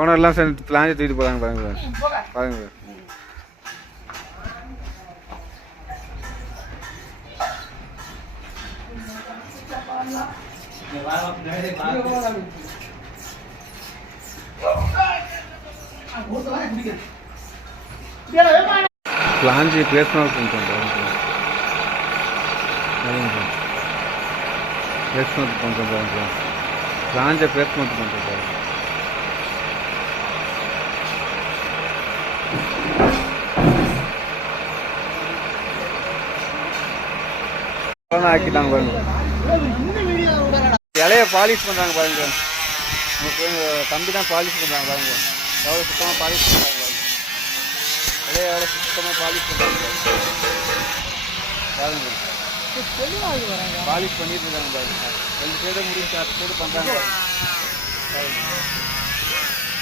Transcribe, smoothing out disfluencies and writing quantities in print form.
ஓனர்லாம் சேர்ந்து பிளான் தூக்கிட்டு போகிறாங்க பாருங்க பாருங்க. பிளான்ஜி பிளேஸ்மெண்ட் பண்ணுறோம் பிளேஸ்மெண்ட் பண்ணுறோம் பிளான்ஜை பிளேஸ்மெண்ட் பண்ணுறோம் ஆக்கிட்டாங்க பாருங்க. இலைய பாலிஷ் பண்ணுறாங்க பாருங்க. தம்பி தான் பாலிஷ் பண்ணுறாங்க பாருங்க. எவ்வளோ சுத்தமாக பாலிஷ் பண்ணுறாங்க பாருங்க. இலைய எவ்வளோ சுத்தமாக பாலிஷ் பண்ணுறாங்க பாருங்க. பாலிஷ் பண்ணிட்டு இருக்காங்க பாருங்க. 2 சைடும் முடிச்சு 10 சைடு பண்ணுறாங்க பாருங்க.